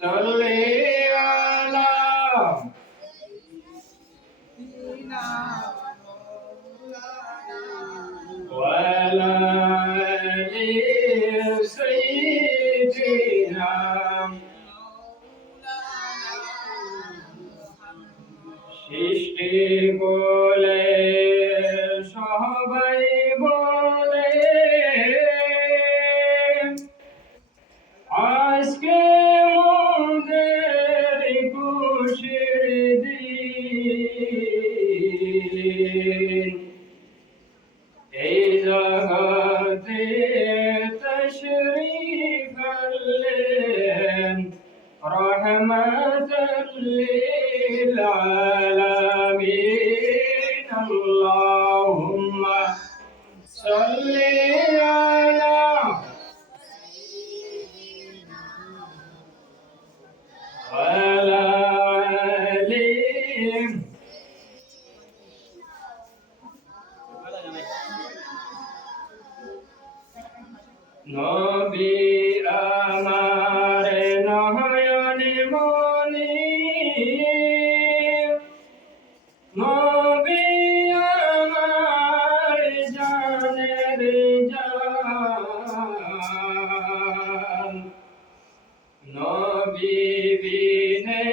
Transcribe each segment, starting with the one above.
صل على وعلى آل سيدنا সৃষ্টি বলে সবাই বলে আজকে মোদের খুশির দিন এই জগতে তশরীফ আনলেন রহমাতাল লিল আলামিন আল্লাহুম্মা সাল্লি আলা ওয়ালা আলি নবী আমার নয়নে মনি নবী আমার জানের জান নবী বিনে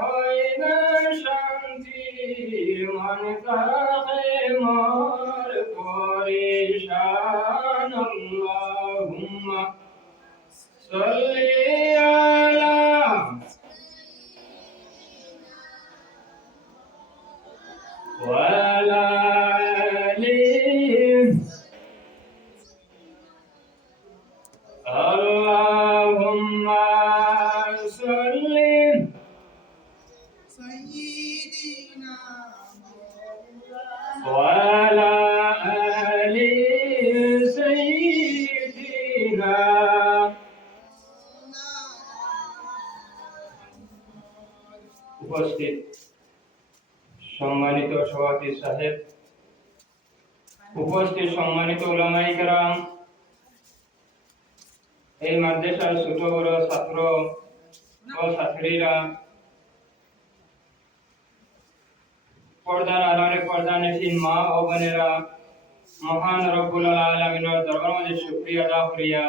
হয় না শান্তি মন কাহে মোর পরেশান আল্লাহুম্মা সাল্লি আলা ওয়ালা আলি আল্লাহুম্মা সাল্লি وعلى آل سيدنا উপস্থিত সম্মানিত সভাপতি সাহেব, উপস্থিত সম্মানিত উলামায়ে কেরাম, এই মাদ্রাসার ছোট বড় ছাত্র ও ছাত্রীরা, পর্দার আড়ালে পর্দানশীন মা ও বোনেরা, মহান রব্বুল আলামিনের দরবার মাঝে শুকরিয়া আদা করিয়া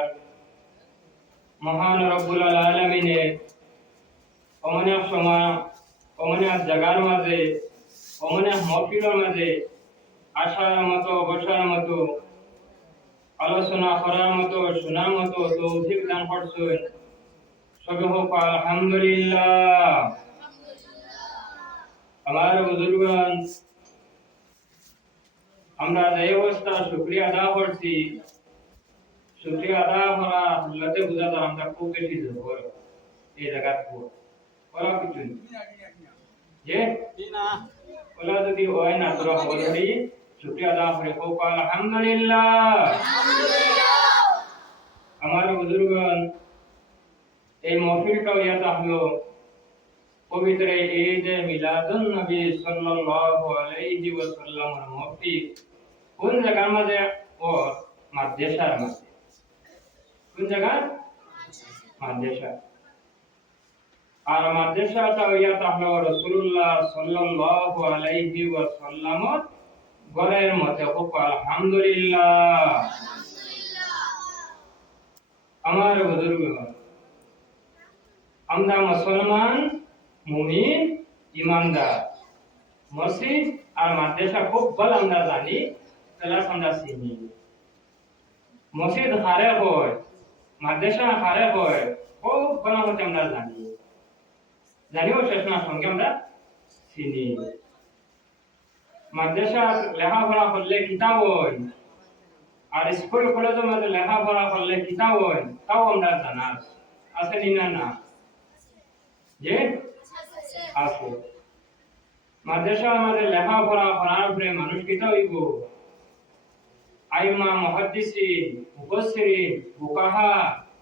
মহান রব্বুল আলামিনের অমনিক সময় অমনিক জায়গার মাঝে অমনিক মহফিলের মাঝে আসার মতো বসার মতো আলোচনা করার মতো শোনার মতো তৌফিক দান করছেন। সবে হোক আলহামদুলিল্লাহ। আমার বুজুর্গান, আমরা যে অবস্থা শুকরিয়া আদা করছি, শুকরিয়া আদা করা আল্লাহতে বুঝা যায় আমরা খুব বেশি জবর এই জায়গা ওরা কিছু যে ওলা যদি হয় না তোরা অলরেডি শুকরিয়া আদা করে হোক আলহামদুলিল্লাহ। আমার বুজুর্গান, এই মাহফিলটা ইয়াত হলো পবিত্র ঈদ মিলাদুন নবী সাল্লাল্লাহু আলাইহি ওয়াসাল্লামের মাহফিল। কোন জায়গার মাঝে? ও মাদ্রাসার মাঝে। কোন জায়গা? মাদ্রাসা। আর মাদ্রাসাটা ইয়াত হলো রাসূলুল্লাহ সাল্লাল্লাহু আলাইহি ওয়াসাল্লামের ঘরের মধ্যে। হোক আলহামদুলিল্লাহ। আমার বুজুর্গগণ, আমরা মুসলমান, মুমিন, ইমানদার, মসজিদ আর মাদ্রাসা খুব ভালো আমরা জানি, ক্লাস আমরা চিনি। মসজিদ হারে হয়, মাদ্রাসা হারে হয়, খুব ভালো মতো আমরা জানি, জানিও শেষনার সঙ্গে আমরা চিনি। মাদ্রাসা লেখাপড়া করলে কিতাব হয়, আর স্কুল কলেজের মধ্যে লেখাপড়া করলে কিতাব হয়, তাও আমরা জানা আছে না? না যে আছে। মাদ্রাসা আমাদের লেখাপড়া করার পরে মানুষ কিতা হইব? আইমা, মুহাদ্দিসিন, মুফাসসিরিন, ফুকাহা,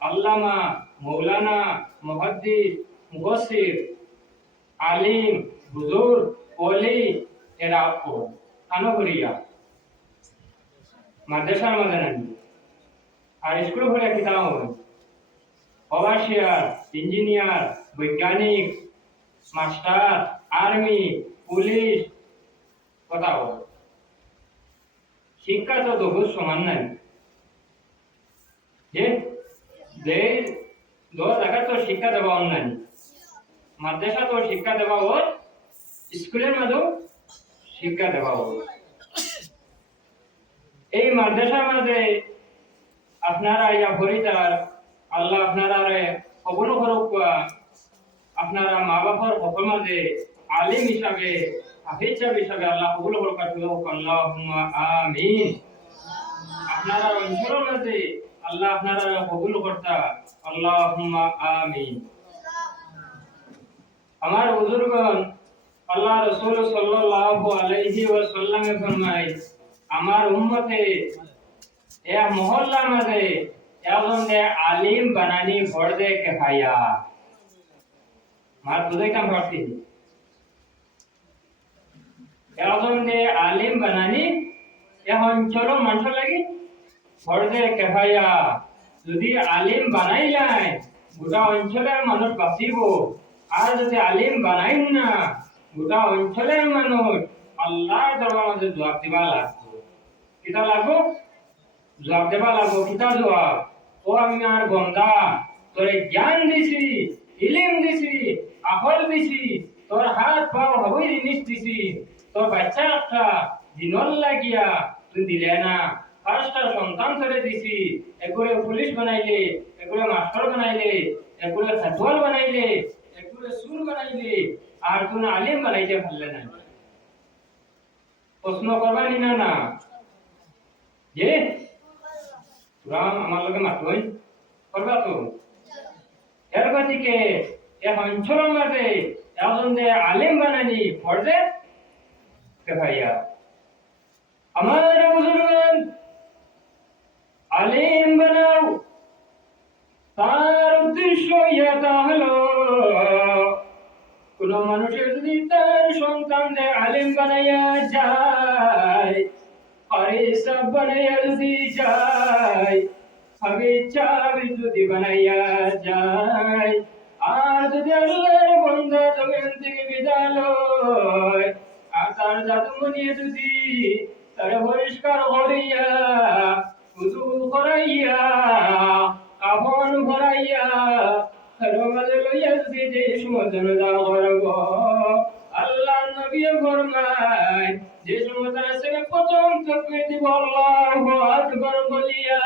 আল্লামা, মাওলানা, মুহাদ্দিস, মুফাসসির, আলিম, বুজুর্গ, ওলি এরা আপন কানকরিয়া মাদ্রাসার মধ্যে নাকি। আর স্কুল হলে কিতা হয়? অফিসার, ইঞ্জিনিয়ার, বৈজ্ঞানিক, মাস্টার, আর্মি, পুলিশ, কথা বল। শিক্ষা তো দোষ সমান নাই যে জায়গা তো শিক্ষা দেওয়া অনলাইন, মাদ্রাসা তো শিক্ষা দেওয়া ওর, স্কুলের মাঝেও শিক্ষা দেওয়া ওর। এই মাদ্রাসার মাঝে আপনারা ইয়া ভরিতার আল্লাহ আপনারা কবুল করুক। আপনারা মা বাবার সকল মাঝে আলিম হিসাবে, হাফিজ হিসাবে আল্লাহ কবুল করুক। আল্লাহুম্মা আমিন। আপনারা অঞ্চলের মাঝে আল্লাহ আপনারা কবুল করতা। আল্লাহুম্মা আমিন। আমার বুজুর্গগণ, আল্লাহ রাসূল সাল্লাল্লাহু আলাইহি ওয়াসাল্লাম ফরমায়, আমার উম্মতে এ মহল্লা মাঝে একজনকে আলিম বানানি ফরজে কিফায়া। মার বুঝাইতাম পারছি, একজনকে আলিম বানানি এ অঞ্চলের মানুষের লাগি ফরজে কিফায়া। যদি আলিম বানাই যায় গোটা অঞ্চলের মানুষ বাঁচিব, আর যদি আলিম বানাই না গোটা অঞ্চলের মানুষ আল্লাহর দরবার মাঝে জবাব দিবা লাগবো। কিতা লাগবো? জবাব দেবা লাগবো। কিতা জবাব? ও আমি আর বন্দা, তোরে জ্ঞান দিছি, ইলিম দিছি, আকল দিছি, তোর হাত পাও হবই জিনিস দিছি, তোর বাচ্চা একটা দিনল লাগিয়া তুই দিলে না, পাঁচটা সন্তান ধরে দিছি, এগুলো পুলিশ বানাইলে, এগুলো মাস্টার বানাইলে, এগুলো ছাত্র বানাইলে, এগুলো সুর বানাইলে, আর তুই আলিম বানাইতে পারলে না। প্রশ্ন করবানি না না যে তোরা আমার লগে মাতই করবা তো? এর গতিকে এ অঞ্চলের মাঝে একজন যে আলিম বানানি ফরজে কিফায়া। আমার বুজুর্গগণ, আলিম বানাও তার উদ্দেশ্য এটা হলো, কোন মানুষের যদি তার সন্তানদের আলিম বানাইয়া যায়, সব বানাইয়া যদি যায়, যদি বানাইয়া যায়, আর যদি আল্লাহর বান্দা জমিন থেকে বিদায় লয়, আর তার জাদুমণি যদি তার পরিষ্কার করিয়া, উযু করাইয়া, কাফন ভরাইয়া, রমাজে লইয়া যদি যে সময় জানাজা করব, আল্লাহ নবী ফরমায় যে সময় তার ছেলে প্রথম তাকবীর দিব আল্লাহু আকবার বলিয়া,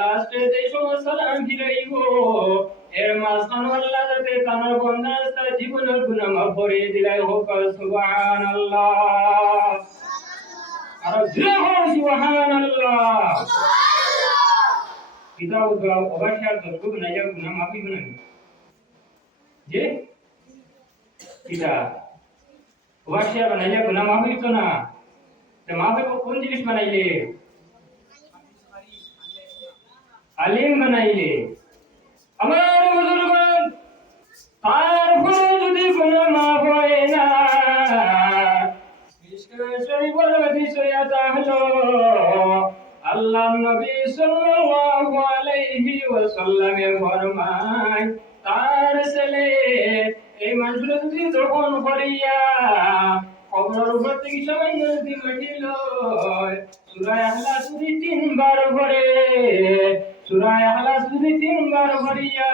লাস্টে যে সময় সালাম ফিরাইব, এর মাঝখানে আল্লাহ যাতে তার বান্দার তার জীবনের গুনাহ মাফ করে দিলাই হোক সুবহানাল্লাহ। আর জয় হোক সুবহানাল্লাহ। কিতাব দাও অবশ্যই দরকুব না যা গুনাহ মাফি বানাই যে কিতা অবশ্যই বানাইলে গুনাহ মাফি তো না, তে মাফি কোন জিনিস বানাইলে? আলিম বানাইলে। আমার বুজুর্গগণ, তারপরে যদি গুনাহ মাফ হয় না, শরীফের হাদিস এটা হলো আল্লাহ নবী সাল্লাল্লাহু আলাইহি ওয়াসাল্লাম ফরমায়, তার ছেলে এই মানুষটা যদি যখন করিয়া কবরের উপর থেকে সামান্য যদি মাটি লয়, সূরা ইখলাস যদি 3 বার পড়ে, সূরা ইখলাস যদি 3 বার পড়িয়া,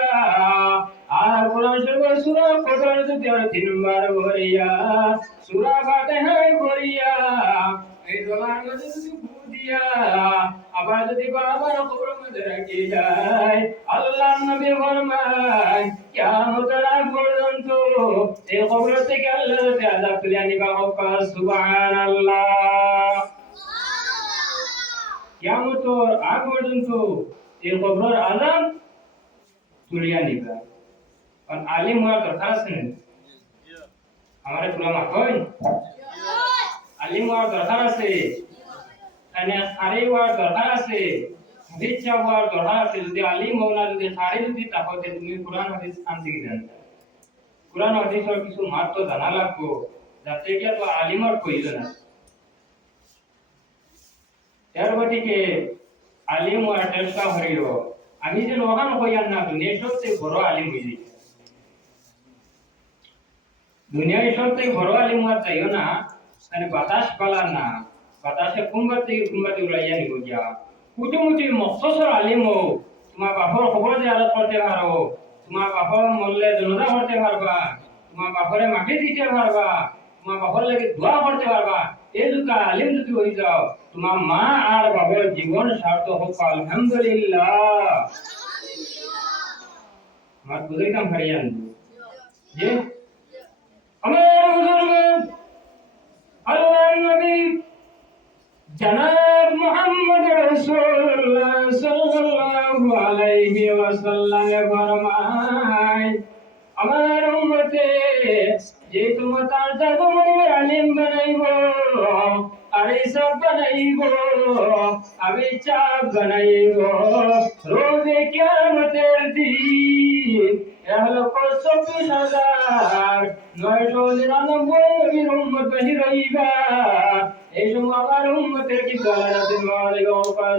আর কোরআন শরীফের সূরা কদর যদি 3 বার পড়িয়া, সূরা ফাতিহা পড়িয়া, এই দোয়ার মধ্যে যদি ফু দিয়া আবার যদি বাবার কবরের মধ্যে রাখি যায়, আল্লাহ নবী ফরমান কিয়ামতের আগ পর্যন্ত এই কবর থেকে আল্লাহ আযাব তুলে আনিবা হোক সুবহানাল্লাহ। কিয়ামতের আগ পর্যন্ত এই কবরের আযাব তুলে আনিবা। আর আলিম হওয়ার দরকার আছে না? আমারে পুরা মাকই আলিম হওয়ার দরকার আছে, এখানে সারি হওয়ার দরকার আছে, হাদিস হওয়ার দরকার আছে। যদি আলিম হও না, যদি সারি যদি তাহলে তুমি কোরআন হাদিস আনতে কি জানতে? কোরআন হাদিসের কিছু মাত তো জানা লাগবো, যাতে কি তো আলিমর কইল না। এর গতিকে আলিম হওয়ার চেষ্টা করিও। আমি যে লোহান হইয়ার না দুনিয়ায় সবচেয়ে বড় আলিম হয়ে যাই দুনিয়ায় সবচেয়ে বড় আলিম হওয়ার চাইও না মানে বাতাস পালার না বাতাসে কুম্বাতে উড়াইয়া নিব গিয়া কুটুমুটি মখসসর আলিম হোক তোমার বাপর খবর যে আলাপ করতে পারো তোমার বাপর মরলে জনতা করতে পারবা তোমার বাপরে মাটি দিতে পারবা তোমার বাপর লাগে দোয়া করতে পারবা এই দুটা আলিম যদি হয়ে যাও তোমার মা আর বাবার জীবন সার্থক হোক আলহামদুলিল্লাহ আমার বুঝাইতাম হারিয়ান যে আমার বুজুর্গ আল্লাহর নবী জনাব মুহাম্মদ রাসূলুল্লাহ সাল্লাল্লাহু আলাইহি ওয়াসাল্লাম ফরমায় আমার উম্মতে যে তোমার তার জাগমনে আলিম বানাইব আর সব বানাইব আমি চাপ বানাইব রোজে কিয়ামতের দিন ১,২৪,৯৯৯ নবীর উম্মত বাহির হইবা এই সময় আমার উম্মতের কি দলালাতের মালিক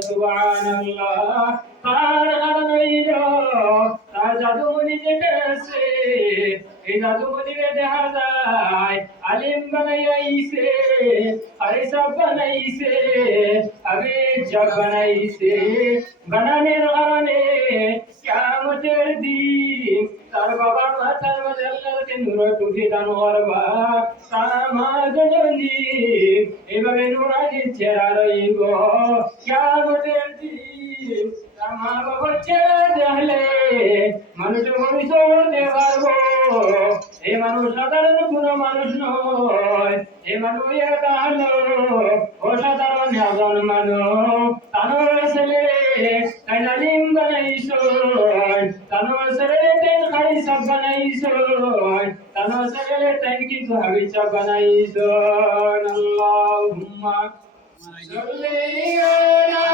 সুবহানাল্লাহ তার আনইল তার জাদুমণি যেটা আছে এই জাদুমণিরে দেখা যায় আলিম বানাইছে আরে সব বানাইছে আবে জব বানাইছে বানানোর কারণে কিয়ামতের দিন তার বাবার মাথার মধ্যে আল্লাহকে নূর টুটি দান করবা তার মা জননী এভাবে নুরানি চেহারা রইব কিয়ামতের দিন তার মা বাবার চেহারা দেখলে মানুষ মনুষ্য হতে পারবো এই মানুষ সাধারণ কোনো মানুষ নয় এই মানুষ এটা হলো অসাধারণ একজন মানুষ তানোর ছেলে তাই আলিম বানাইছো তানোর ছেলে তাই খাই সব বানাইছো তানোর ছেলে তাই কিছু হাবিজা বানাইছো আল্লাহুম্মা সাল্লি আলা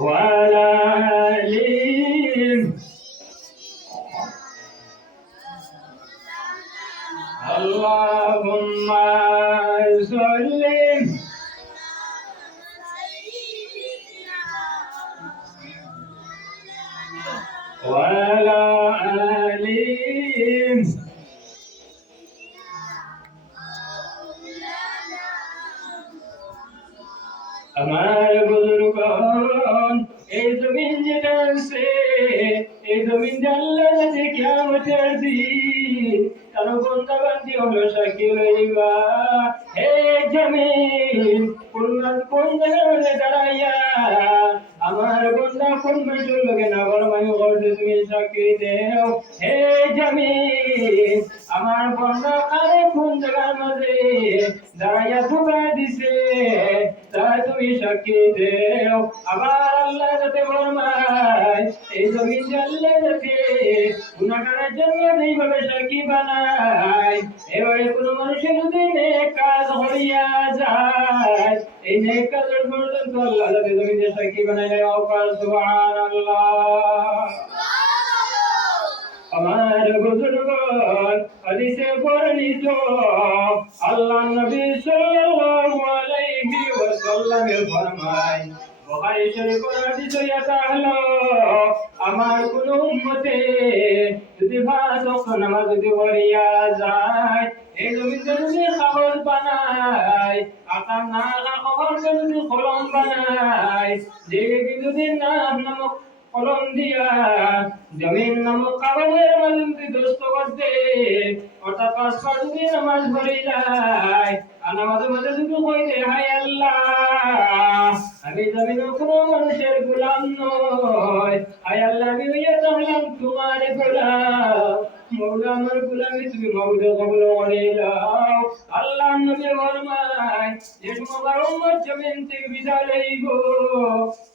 وعلى آله اللهم صل وعلى آله আমার বুজুর্গগণ এই জমিন যেটা আছে এই জমিন আল্লাহ যে কিয়ামতের দিন তার বান্দা বান্দি হলো সাক্ষী লইবা হে জমিন কোন জায়গায় দাঁড়াইয়া আমার বান্দা কোন মানুষের লোকে না বলমাই করতে তুমি সাক্ষী দেও হে জমিন আমার বান্দা আরে কোন জায়গার মধ্যে দাঁড়াইয়া ধোকা দিছে তাই তুমি সাক্ষী দেও আবার আল্লাহ যাতে বলমাই এই জমিন আল্লাহ যাতে গুনাহগারের জন্য এইভাবে সাক্ষী বানায় এবারে কোনো মানুষের যদি নেক কাজ হইয়া যায় এই নেক কাজের পর্যন্ত আল্লাহ যাতে জমিনে সাক্ষী বানায় সুবহানাল্লাহ আমার বুজুর্গগণ হাদিসে বর্ণিত আল্লাহ নবী সাল্লাল্লাহু আলাইহি ওয়াসাল্লাম ফরমায় বুখারী শরীফের হাদিস এটা হলো আমার কোন উম্মতে যদি পাঁচ ওয়াক্ত নামাজ যদি পড়িয়া যায় এই জমিন যদি কাগজ বানায় আকার না খবর যদি কলম বানায় যে যদি নাম নামক কলম দিয়া জমিন নামক কাগজের মাঝে দোস্ত করতে অর্থাৎ পাঁচ যদি নামাজ পড়ে যায় আর নামাজের মধ্যে যদি কইতে হায় আল্লাহ আমি জমিনের কোনো মানুষের গোলাম নয় হায় আল্লাহ আমি হইয়া থাকলাম তোমার গোলাম মৌলা আমার গোলামি তুমি মৌলা কবুল করে দাও আল্লাহ নবী ফরমায় যে তোমার উম্মত জমিন থেকে বিদায় লইব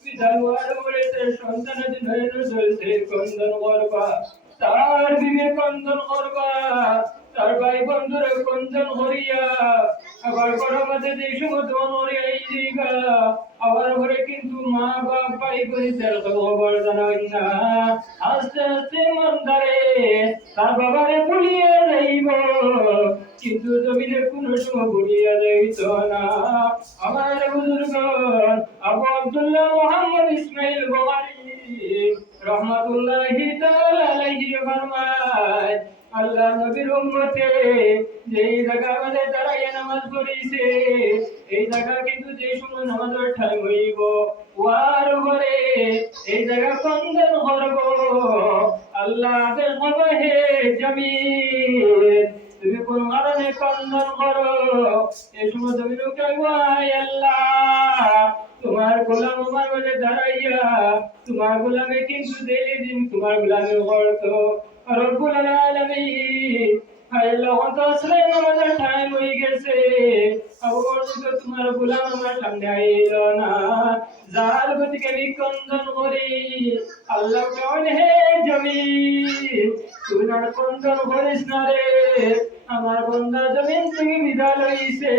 বিদায় হওয়ার পরে তার সন্তানাদি নয়ন চলছে কন্দন করবা তার বিবে কন্দন করবা তার ভাই বন্ধুরা কন্দন করিয়া আবার বড় মাঝে যে সময় মরে আইবা আবার ঘরে কিন্তু মা বাপ ভাই করে তার খবর জানাই না আস্তে আস্তে মন্দারে তার বাবারে ভুলিয়ে যাইব কিন্তু জমিনে কোনো সময় ভুলিয়া যাইত না। আমার বুজুর্গ আবু আব্দুল্লাহ মুহাম্মদ ইসমাইল বুখারী রহমাতুল্লাহি তাআলা আলাইহি ফরমায়, আল্লাহ নবীর উম্মতে যেই জায়গা মধ্যে দাঁড়াইয়া নামাজ পড়িছে, এই জায়গা কিন্তু যে সময় নামাজের টাইম হইব ওয়ার ঘরে এই জায়গা কন্দন করব। আল্লাহ আদেশ করবে, হে জমিন তুমি কোন কারণে কন্দন করো? এই সময় জমিন কইবো, আয় আল্লাহ তোমার গোলাম আমার মাঝে দাঁড়াইয়া তোমার গোলামে কিন্তু দিন তোমার গোলামে করতো রব্বুল আলামিন। হায় আল্লাহ তো আসলে আমাদের টাইম হয়ে গেছে, আবার শুধু তোমার গোলাম আমার সামনে আইলো না, যার গতিকে আমি কন্দন করি। আল্লাহ কেমন, হে জমিন তুই আর কন্দন করিস না রে, আমার বন্ধা জমিন থেকে বিদায় লইছে,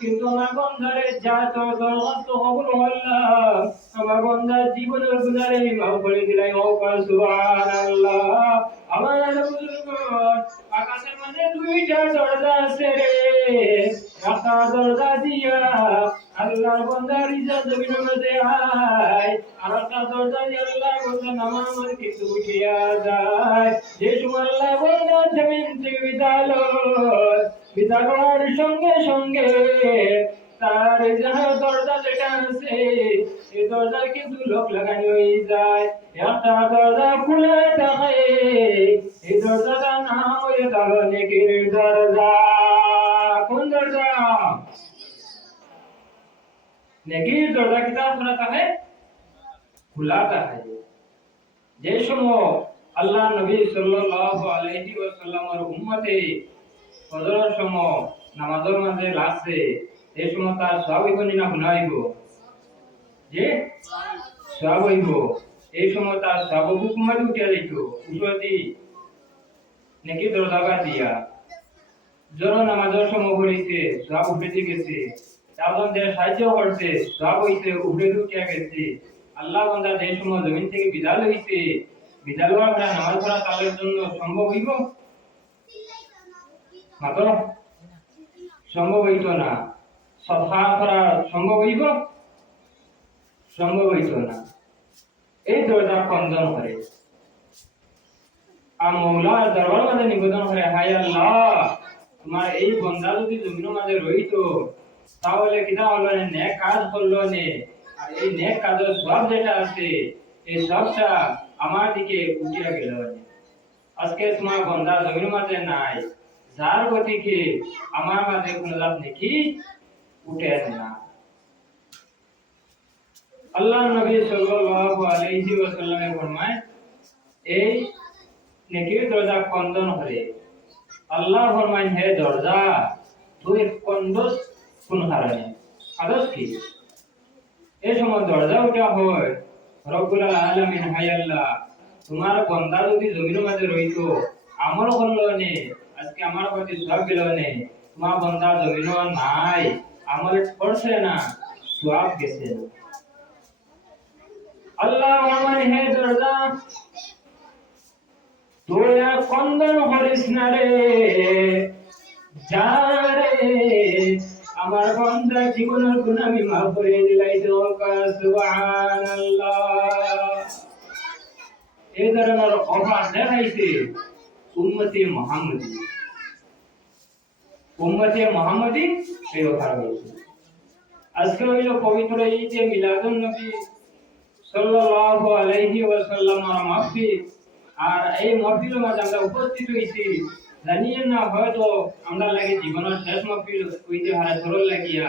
কিন্তু আমার বন্ধারে যা তোর দরখাস্ত কবুল হল্লাম, আমার বন্ধার জীবনের গুনারে মাফ করে দিলাই। ও সুবহানাল্লাহ। আমার বুজুর্গ আকাশের মধ্যে দুইটা দরজা আছে রে, একটা দরজা দিয়া আল্লাহর বান্দার ইজ্জত জমিনের মধ্যে আয়, আর একটা দরজা দিয়ে আল্লাহর বান্দা নামাজ কিন্তু উঠিয়া যায়। যে সময় আল্লাহ বান্দা জমিন থেকে বিদায় হওয়ার সঙ্গে সঙ্গে তার যাহা দরজা যেটা আছে এই দরজা কিন্তু লোক লাগানো হয়ে যায়। একটা দরজা খুলে থাকে, এই দরজাটার নাম হয়ে গেল নেকির দরজা। কোন দরজা? নেকির দরজা কিতাব খোলা থাকে, খোলা থাকে। যে সময় আল্লাহ নবী সাল্লাল্লাহু আলাইহি ওয়াসাল্লামের উম্মতে ফজরের সময় নামাজের মাঝে লাগছে, এই সময় তার সওয়াব হইব না গুনাহ হইব? যে সওয়াব হইব। এই সময় তার সওয়াব হুকুমত উঠিয়া যাইত উঠতি নেকি দরজা দিয়া। জোর নামাজের সময় পড়িছে, সওয়াব উঠে গেছে। তারপর যে সাহায্য করছে, সওয়াব হইছে উঠে উঠিয়া গেছে। আল্লাহ বান্দা যে সময় জমিন থেকে বিদায় লইছে, বিদায় লওয়ার পরে নামাজ পড়া তাদের জন্য সম্ভব হইব? মাত্র সম্ভব হইত না। সফা করা সম্ভব হইব? সম্ভব হইত না। এই দরজা কন্দন করে আর মৌলার দরবার মাঝে নিবেদন করে, হায় আল্লাহ তোমার এই বন্দা যদি জমিনের মাঝে রইতো তাহলে কিনা হলো নেক কাজ করলো নে, আর এই নেক কাজের সব যেটা আছে এই সবটা আমার দিকে উঠিয়া গেল। আজকে তোমার বন্দা জমির মাঝে নাই, যার গতিকে আমার মাঝে কোনো লাভ নেকি উঠে না। আল্লাহ নবী সাল্লাল্লাহু আলাইহি ওয়াসাল্লামে ফরমায়, এই নেকির দরজা কন্দন করে। আল্লাহ ফরমায়, হে দরজা তুই কন্দস কোন কারণে? আদর্শ কি? এই সময় দরজা উঠা হয়, রব্বুল আলামিন হায় আল্লাহ তোমার বান্দা যদি জমিনের মাঝে রইতো আমল করলো নে, আজকে আমার প্রতি সওয়াব গেল নে, তোমার বান্দা জমিনও নাই, আমল করছে না, সওয়াব গেছে। আল্লাহ আমার হে দরজা তুই আর কন্দন করিস না রে, যা রে আমার বান্দা জীবনের গুনাহ আমি মাফ করে দিলাই। তো সুবহানাল্লাহ। এই ধরনের অফার দেখাইছে উম্মতে মুহাম্মদী। উম্মতে মুহাম্মদী এই অফার হয়েছে। আজকে হইল পবিত্র ঈদে মিলাদুন নবী সাল্লাল্লাহু আলাইহি ওয়াসাল্লামের মাহফিল। আর এই মাহফিলের মাঝে আমরা উপস্থিত হইছি, জানিয়ে না হয়তো আমরা লাগে জীবনের শেষ মাহফিল হইতে হারা সরল লাগিয়া,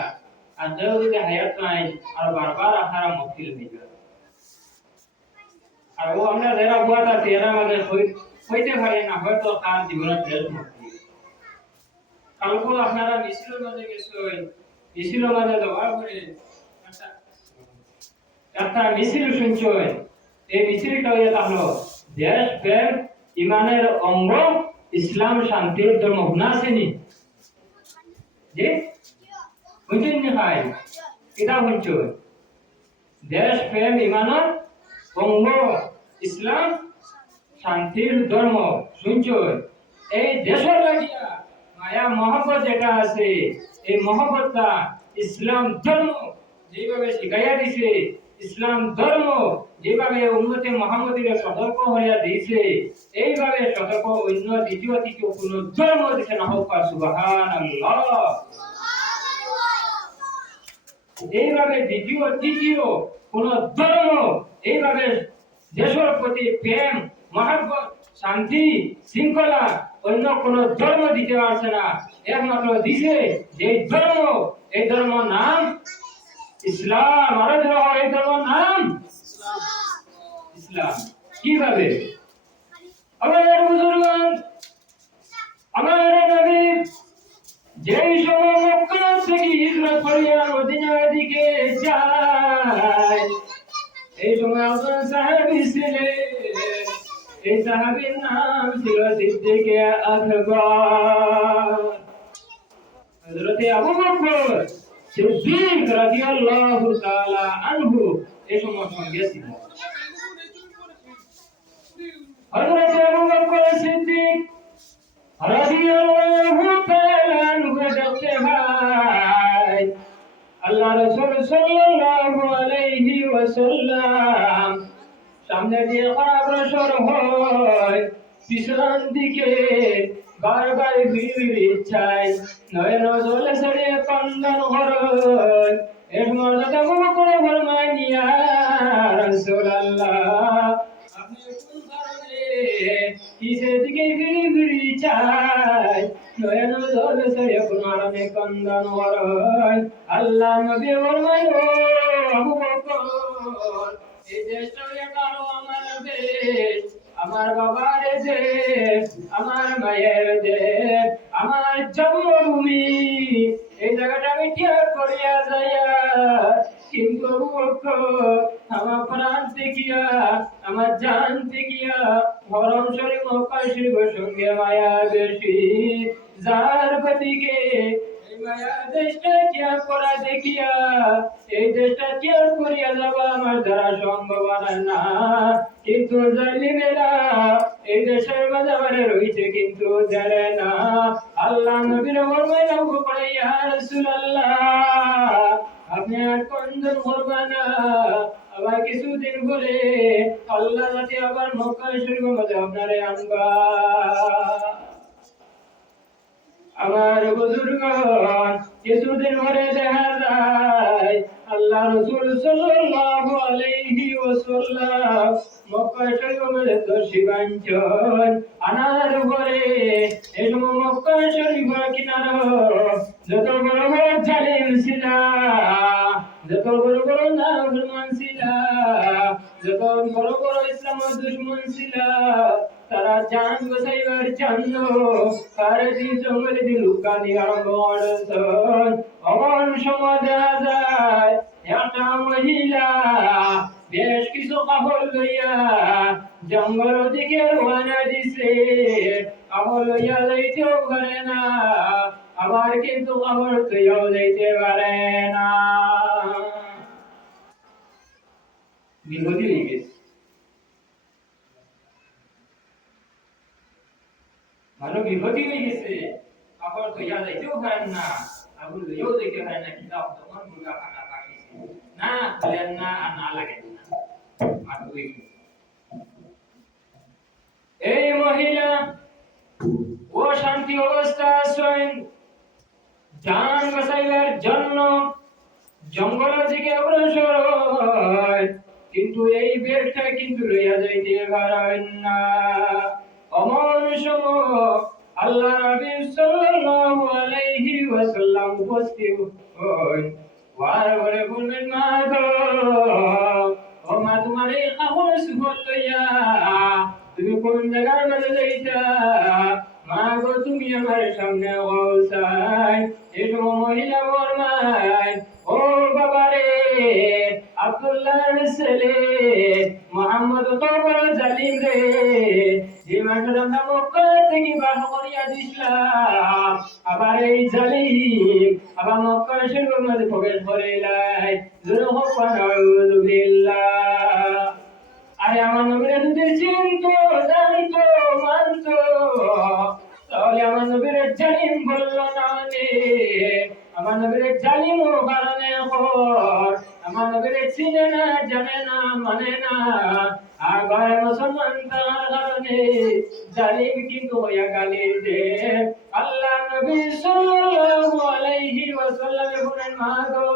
আর কেউ যদি হায়াত নাই আর বারবার আসারা মাহফিল হয়ে যায়। আর ও আমরা যারা বুয়াত আছি এরা মাঝে হইতে পারে না হয়তো তার জীবনের শেষ মাহফিল। কালকে আপনারা মিছিলের মাঝে গেছেন, মিছিলের মাঝে যাওয়ার পরে একটা মিছিল শুনছেন। এই মিছিলটা হইয়া হলো দেশ প্রেম ইমানের অঙ্গ, ইসলাম শান্তির ধর্ম। না আসেনি যে বুঝছেন নি ভাই? এটা শুনছেন দেশ প্রেম ইমানের অঙ্গ, ইসলাম শান্তির ধর্ম শুনছেন। এই দেশের লাগিয়া মায়া মহব্বত যেটা আছে এই মহব্বতটা ইসলাম ধর্ম যেভাবে শিখাইয়া দিছে, ইসলাম ধর্ম যেভাবে উম্মতে মুহাম্মদীকে সতর্ক হইয়া দিয়েছে, এইভাবে সতর্ক অন্য দ্বিতীয় তৃতীয় কোন ধর্ম দিছে না হোক। সুবহানাল্লাহ। এইভাবে দ্বিতীয় তৃতীয় কোন ধর্ম এইভাবে দেশের প্রতি প্রেম মহব্বত শান্তি শৃঙ্খলা অন্য কোন ধর্ম দিতে পারছে না, একমাত্র দিছে যে ধর্ম, এই ধর্ম নাম ইসলাম। আরো ধর্ম, এই ধর্ম নাম ইসলাম। কিভাবে? আমার বুজুর্গগণ, আমার নবী যেই সময় মক্কা থেকে হিজরত করিয়া মদিনার দিকে যায়, এই সময় একজন সাহাবী ছিলেন। এই সাহাবীর নাম ছিল সিদ্দিক আকবর, হযরত আবু বকর সিদ্দিক রাদিয়াল্লাহু তাআলা আনহু এই সময় সঙ্গে ছিলেন। হযরত আবু বকর সিদ্দিক রাদিয়াল্লাহু তাআলা আনহু দেখতে ভাই আল্লাহ রাসূল সাল্লাল্লাহু আলাইহি ওয়াসাল্লাম সামনে দিয়ে অগ্রসর হয়, পিছন দিকে বারবার ভিড় ইচ্ছায় নয়ন জলে ছেড়ে কন্দন হয়। এর মর্যাদা মনে করে ফরমায় ইয়া রাসূলুল্লাহ, আপনি কোন কারণে কিসের দিকে ভিড় চাই নয়ন জলে ছেড়ে কোন কারণে কন্দন হয়? আল্লাহ নবী ফরমায় ও আবু বকর, এই দেশটা কালো আমার দেশ, আমার বাবার দেশ, আমার মায়ের দেশ, আমার জন্মভূমি, এই জায়গাটা আমি ত্যাগ করিয়া যাইয়া কিন্তু আমার প্রাণ দেখিয়া আমার জান দেখিয়া হরম শরীফ মক্কা শরীফের সঙ্গে মায়া বেশি, যার গতিকে মায়া দেশটা ত্যাগ করা দেখিয়া এই দেশটা ত্যাগ করিয়া যাওয়া আমার দ্বারা সম্ভব না। কিন্তু জালিমেরা এই দেশের মাঝামাঝে রয়েছে কিন্তু জানে না। আল্লাহ নবীর ফরমায় আবু বকর ইয়া রাসূলুল্লাহ, আপনি আর কন্দন করবেন না, আবার কিছুদিন পরে আল্লাহ যাতে আবার মক্কা শরীফের মধ্যে আপনারে আনবা। আমার বুজুর্গগণ, কিছুদিন পরে দেখা যায় আল্লাহ রাসূল সাল্লাল্লাহু আলাইহি ওয়াসাল্লাম মক্কা শরীফের মধ্যে দশিবাঞ্চল আনার পরে এই মক্কা শরীফের কিনারা যত বড় বড় জালিম ছিল, যত বড় বড় নাফরমান ছিল, যত বড় বড় ইসলামের দুশমন ছিল, তারা জান বাঁচাইবার জন্য সারাদিন জঙ্গলে দিয়ে লুকানি আরম্ভ করেছেন। অমন সময় দেখা যায় একটা মহিলা বেশ কিছু কাপড় লইয়া জঙ্গল দিকে রওনা দিছে। কাপড় লইয়া যাইতেও পারে না, আবার কিন্তু কাপড় লইয়াও যাইতে পারে না। বিপদী হয়ে গেছে। ভালো বিপদী হয়ে গেছে, কাপড় ধুইয়া যাইতেও পারেন না, আগুন লইয়াও যাইতে পারেন না, কিন্তু তখন দুর্গা কাটা কাটিছে না, বলেন না আর না লাগেন না। এই মহিলা ও শান্তি অবস্থা স্বয়ং জান বাঁচাইবার জন্য জঙ্গল থেকে অগ্রসর হয়, কিন্তু এই বেশটা কিন্তু লইয়া যাইতে পারেন না। অমন সময় আল্লাহ নবী সাল্লাল্লাহু আলাইহি ওয়াসাল্লাম উপস্থিত হন। ওয়ার বলে বলবেন মা গো, ও মা তোমার এই কাপড় সুফল লইয়া তুমি কোন জায়গার মধ্যে যাইতা? মা গো তুমি আমার সামনে বসাই। এই সময় মহিলা বলমায় ও বাবা রে, আব্দুল্লাহর ছেলে মুহাম্মদ তো বড় জালিম রে, যে মানুষ আমরা মক্কা থেকে বার করিয়া দিছিলাম, আবার এই জালিম আবার মক্কা শরীফের মধ্যে প্রবেশ করে লাই। আরে আমার নবীরা যদি চিনতো জানতো মানতো, তাহলে আমার নবীর জালিম বলবে আমার নবীর জালিম ও কারণে খর আমার নবীর চিনে না জানে না মানে না আর গায়ে মুসলমান তার কারণে জালিম কিন্তু হইয়া গালি দে আল্লাহ নবী সাল্লাল্লাহু আলাইহি ওয়াসাল্লাম বলেন মাগো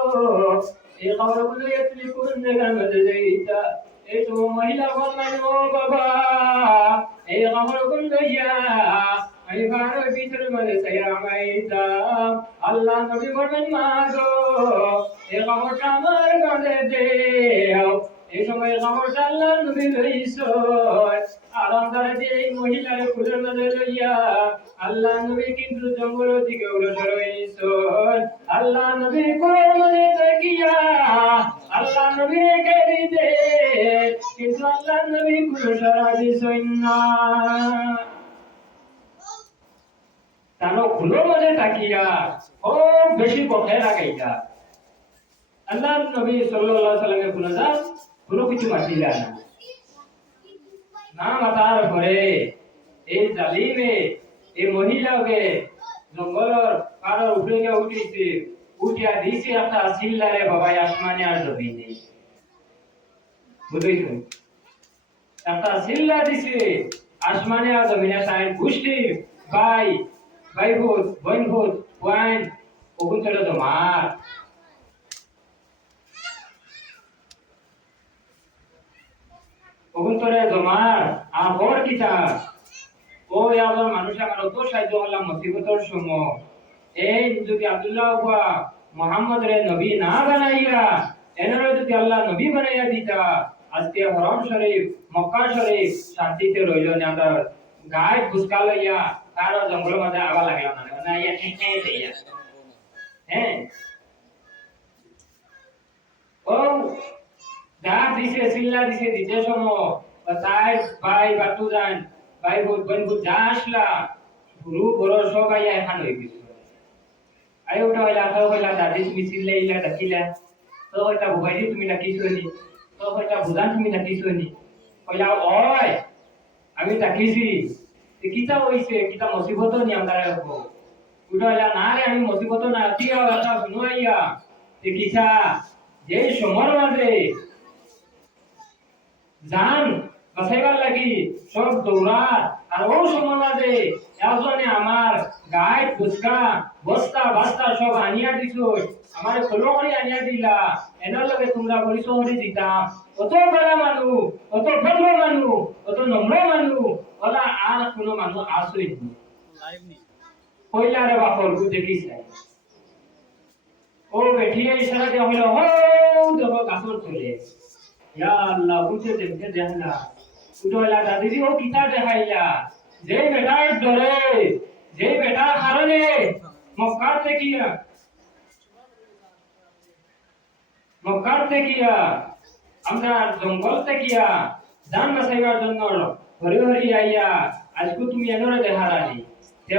এই খবরগুলো তুমি কোন জায়গার মধ্যে যাইতা এই তো মহিলা বললেন ও বাবা এই খবরগুলো লইয়া আমি ভালো ভিতরে মধ্যে সাইরা মাইতাম আল্লাহ নবী বলেন মাগো এই খবরটা আমার কাছে দেও এই সময় খবরটা আল্লাহ নবী লইছো আর আমরা যে এই মহিলার কুলের মধ্যে লইয়া আল্লাহ নবী কিন্তু জঙ্গল দিকে অগ্রসর হইছো আল্লাহ নবী কুলের মধ্যে তাকিয়া আল্লাহ নবী কেড়ে দে কিন্তু আল্লাহ নবী কুল সারা দিছই না তানো কুলের মধ্যে তাকিয়া ও বেশি কথা লাগাইতা আল্লাহ নবী সাল্লাল্লাহু আলাইহি ওয়াসাল্লামের কুলজা কোনো কিছু মাতিলা না মাতার পরে এই জালিমে এই মহিলাকে জঙ্গলের পাহাড়ের উপরে গিয়ে উঠিছে উঠিয়া দিছে একটা চিল্লারে বাবা আসমানে আর জমিনে বুঝেছো একটা চিল্লা দিছে আসমানে আর জমিনে তাই গোষ্ঠী ভাই ভাই ভূত বোন ভূত ওয়াইন ওগুন চলে তোমার ওগুন তোরে তোমার আর কিতা ও আল্লাহ মানুষ আমার অত সাহায্য আল্লাহ মুসিবতের সময় এই যদি আব্দুল্লাহ বা মুহাম্মদ রে নবী না বানাইয়া এনারে যদি আল্লাহ নবী বানাইয়া দিতা আজকে হরম শরীফ মক্কা শরীফ শান্তিতে রইল না আমরা গায়ে ফুসকা লইয়া কারো জঙ্গল মধ্যে আবার লাগলাম না ইয়া দেয়া হ্যাঁ ও যা দিছে চিল্লা দিছে দিতে সময় তাই ভাই বাটু যান ভাই বোন যা আসলা গুরু বড় সবাই এখন হয়ে গেছে আই ওটা হইলা তো হইলা দাদি তুমি চিল্লাইলা ডাকিলা তো হইতা বুবাইদি তুমি ডাকিছো নি তো হইতা বুদান তুমি ডাকিছো নি কইলা ওই আমি ডাকিছি কিতা হইছে কিতা মুসিবত নি আমরা রাখবো ওটা হইলা না রে আমি মুসিবত না আতিয়া কথা শুনাইয়া কিতা যে সমর মাঝে জান বাঁচাইবার লাগি সব দৌড়া আর ও সময় মাঝে একজনে আমার গায়ে ফুচকা বস্তা বাস্তা সব আনিয়া দিছো আমার খোলো করে আনিয়া দিলা এনার লগে তোমরা পরিচয় করে দিতাম অত বড় মানুষ অত ভদ্র মানুষ অত নম্র মানুষ ওলা আর কোনো মানুষ আসই কইলা রে বাপর কু দেখিস ও বেঠিয়ে ইশারা দিয়া হইলো হো দেখো গাছর চলে ইয়া আল্লাহ বুঝে দেখে দেখলা উঠলা দাদিজি ও কিতা দেখাইলা যে বেটার ডরে যে বেটার কারণে মক্কার থেকে আমরা জঙ্গল থেকে জান বাঁচাইবার জন্য হরি হরি আইয়া আজকে তুমি এনরে দেখারানি যে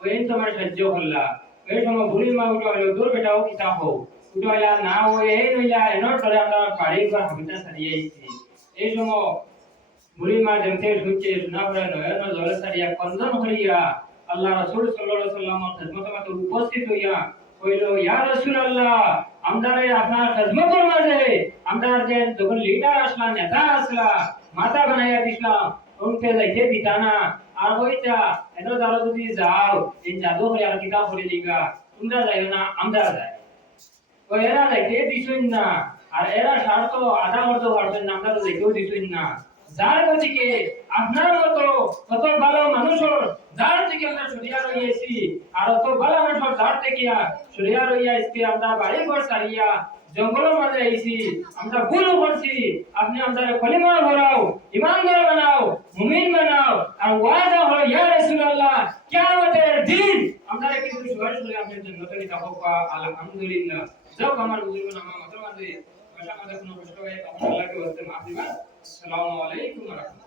ওই তোমার সাহায্য করলা এই সময় বুড়ি মা উঠে হইলো তোর বেটা ও কিতা হোক উঠে হইলা না ও এই নইলা এনর ধরে আমরা বাড়ির ঘর হাবিতা সারিয়ে আইছি এই সময় বুড়ি মা যেমতে ঢুকে শোনা পড়ে নয়ন জলে সারিয়া কন্দন হইয়া আল্লাহ রাসূল সাল্লাল্লাহু আলাইহি ওয়াসাল্লামের খিদমতে মাত্র উপস্থিত হইয়া কইলো ইয়া রাসূলুল্লাহ আমরারে আপনার খিদমতের মাঝে আমরা যে যখন লিডার আসলা নেতা আসলা মাথা বানাইয়া দিছলাম উনকে যাইতে দিতা না আর কইতা এত দাঁড়ো যদি যাও এই জাদু হয়ে আর কিতাব পড়ে লিগা তোমরা যাইও না আমরা যাই ও এরা যাইতে দিছুন না আর এরা স্বার্থ আধা অর্ধ পারছেন না আমরা তো যাইতেও দিছুন না যার গতিকে আপনার মতো কত ভালো মানুষের যার থেকে আমরা সরিয়া রইয়েছি আর অত ভালো মানুষের যার থেকে সরিয়া রইয়াছি আমরা বাড়ি ঘর সারিয়া জঙ্গলের মাঝে আইছি আমরা ভুল করছি আপনি আমাদের কলিমা ভরাও ইমানদার বানাও মুমিন বানাও আর ওয়াদা হলো ইয়া রাসূলুল্লাহ কিয়ামতের দিন আমরা কিন্তু সুবহান করে আপনার জান্নাতে নিতে হবে আলহামদুলিল্লাহ যাও আমার বুজুর্গ নামা মাত্র মাঝে ভাষা মাঝে কোনো কষ্ট হয় আপনার লাগে বলতে মাফ দিবা আসসালামু আলাইকুম ওয়া রাহমাতুল্লাহ